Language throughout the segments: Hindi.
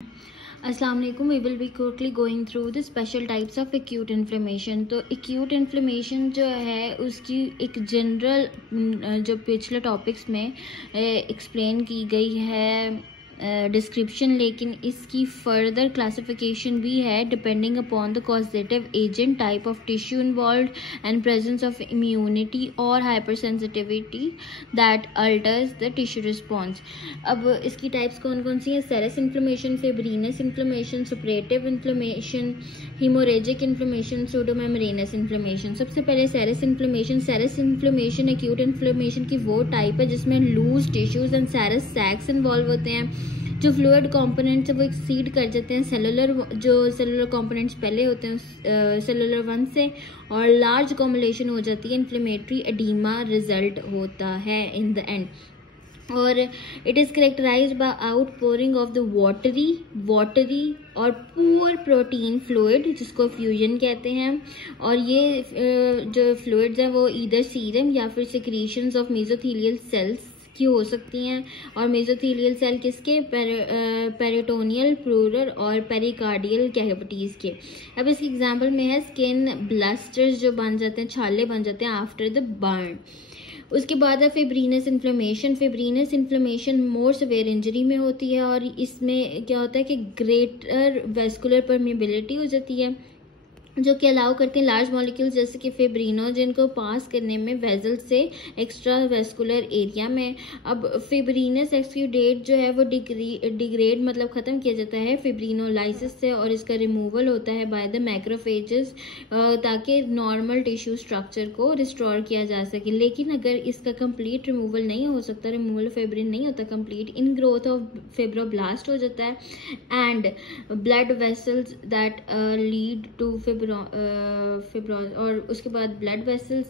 अस्सलाम वालेकुम। We will be quickly going through the special types of acute inflammation. तो एक्यूट इन्फ्लेमेशन जो है उसकी एक जनरल जो पिछले टॉपिक्स में एक्सप्लेन की गई है डिस्क्रिप्शन, लेकिन इसकी फर्दर क्लासिफिकेशन भी है depending upon the causative agent, type of tissue involve and presence of immunity और hyper sensitivity that alters the tissue response. अब इसकी टाइप्स कौन कौन सी हैं? Serous inflammation, fibrinous inflammation, suppurative inflammation, haemorrhagic inflammation, pseudomembranous inflammation. सबसे पहले सेरस इन्फ्लेमेशन। सेरस इन्फ्लेमेशन एक्यूट इन्फ्लेमेशन की वो टाइप है जिसमें loose tissues and serous sacs involve होते हैं। जो फ्लूइड कंपोनेंट्स है वो एक्सीड कर जाते हैं सेलुलर कंपोनेंट्स पहले होते हैं सेलुलर वन से, और लार्ज कॉमुलेशन हो जाती है, इन्फ्लेमेटरी एडीमा रिजल्ट होता है इन द एंड। और it is characterised by outpouring of the watery और पुअर प्रोटीन फ्लूइड, जिसको फ्यूजन कहते हैं। और ये जो फ्लूइड्स हैं वो ईदर सीरम या फिर सिक्रीशंस ऑफ मेसोथेलियल सेल्स की हो सकती हैं। और मेसोथेलियल सेल किसके? पेरिटोनियल, प्लूरल और पेरिकार्डियल कैविटीज़ के। अब इसकी एग्जांपल में है स्किन ब्लास्टर्स जो बन जाते हैं, छाले बन जाते हैं आफ्टर द बर्न। उसके बाद है फिब्रिनस इन्फ्लेमेशन। फिब्रिनस इन्फ्लेमेशन मोर सिवियर इंजरी में होती है और इसमें क्या होता है कि ग्रेटर वेस्कुलर परमेबिलिटी हो जाती है, जो कि अलाउ करते हैं लार्ज मॉलिक्यूल्स जैसे कि फिब्रिनोजेन को पास करने में वेजल से एक्स्ट्रा वेस्कुलर एरिया में। अब फिब्रिनस एक्सक्यूडेट जो है वो डिग्रेड मतलब ख़त्म किया जाता है फिब्रिनोलाइसिस से, और इसका रिमूवल होता है बाय द मैक्रोफेजेस ताकि नॉर्मल टिश्यू स्ट्रक्चर को रिस्टोर किया जा सके। लेकिन अगर इसका कंप्लीट रिमूवल नहीं हो सकता, रिमूवल फिब्रिन नहीं होता complete, in growth of fibroblast हो जाता है and blood vessels that lead to fibrosis, और उसके बाद ब्लड वेसल्स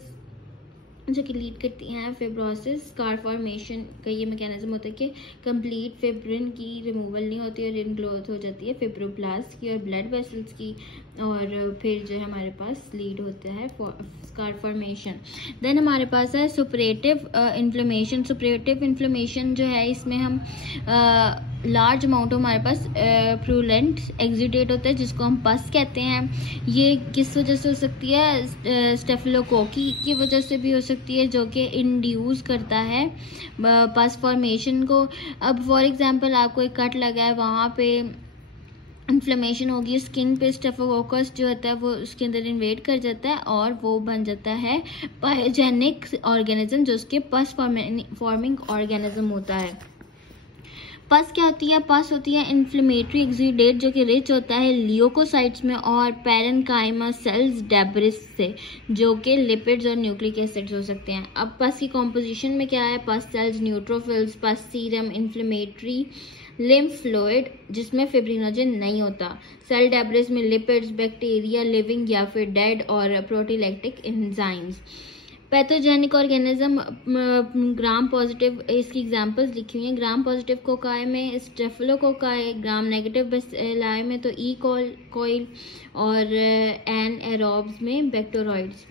जो कि लीड करती हैं फिब्रोसिस। स्कार फॉर्मेशन का ये मैकेनिज्म होता है कि कंप्लीट फिब्रिन की रिमूवल नहीं होती और इन ग्रोथ हो जाती है फिब्रोब्लास्ट की और ब्लड वेसल्स की, और फिर जो है हमारे पास लीड होता है स्कार फॉर्मेशन। देन हमारे पास है सुपरेटिव इन्फ्लेमेशन। सुपरेटिव इन्फ्लेमेशन जो है इसमें हम लार्ज अमाउंट हमारे पास प्रूलेंट एक्सुडेट होता है जिसको हम पस कहते हैं। ये किस वजह से हो सकती है? स्टेफिलोकोकी की वजह से भी हो सकती है, जो कि इंड्यूस करता है पस फॉर्मेशन को। अब फॉर एग्जांपल आपको एक कट लगा है, वहाँ पे इन्फ्लेमेशन होगी, स्किन पे स्टेफिलोकोकस जो होता है वो उसके अंदर इन्वेड कर जाता है और वो बन जाता है पायोजेनिक ऑर्गेनिज्म, जो उसके पस फॉर्मिंग ऑर्गेनिज्म होता है। पस क्या होती है? पस होती है इन्फ्लेमेटरी एक्सुडेट जो कि रिच होता है लियोकोसाइट्स में और पैरेन्काइमा सेल्स डेब्रिस से, जो कि लिपिड्स और न्यूक्लिक एसिड्स हो सकते हैं। अब पस की कॉम्पोजिशन में क्या है? Pus cells, neutrophils, pus serum, inflammatory lymph fluid जिसमें फिब्रिनोजन नहीं होता, सेल डेब्रिस में लिपिड्स, बैक्टीरिया लिविंग या फिर डेड और proteolytic enzymes. Pathogenic organism gram positive, इसकी एग्जांपल्स लिखी हुई हैं। ग्राम पॉजिटिव कोकाई में स्टेफिलोकोकाई, ग्राम नेगेटिव बेसिलाई में तो ई कॉइल और एन एरोब्स में बैक्टीरियोइड्स।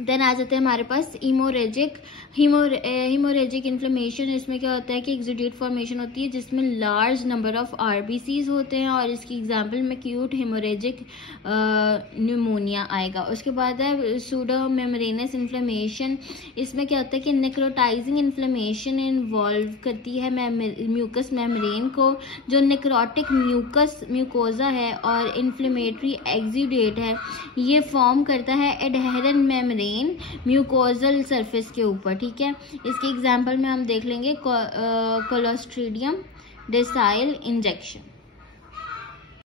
देन आ जाते हैं हमारे पास हीमोरेजिक इन्फ्लेमेशन। इसमें क्या होता है कि एक्सुडेट फॉर्मेशन होती है जिसमें लार्ज नंबर ऑफ आरबीसीज होते हैं, और इसकी एग्जांपल में एक्यूट हीमोरेजिक न्यूमोनिया आएगा। उसके बाद है सूडोमेम्ब्रेनस इन्फ्लेमेशन। इसमें क्या होता है कि नेक्रोटाइजिंग इन्फ्लेमेशन इन्वॉल्व करती है म्यूकस मेम्ब्रेन को, जो नेक्रोटिक म्यूकोजा है और इन्फ्लेमेटरी एक्सुडेट है, ये फॉर्म करता है एडहेरेंट मेम्ब्रेन म्यूकोजल सरफेस के ऊपर। ठीक है, इसके एग्जांपल में हम देख लेंगे कोलोस्ट्रीडियम डिसाइल इंजेक्शन।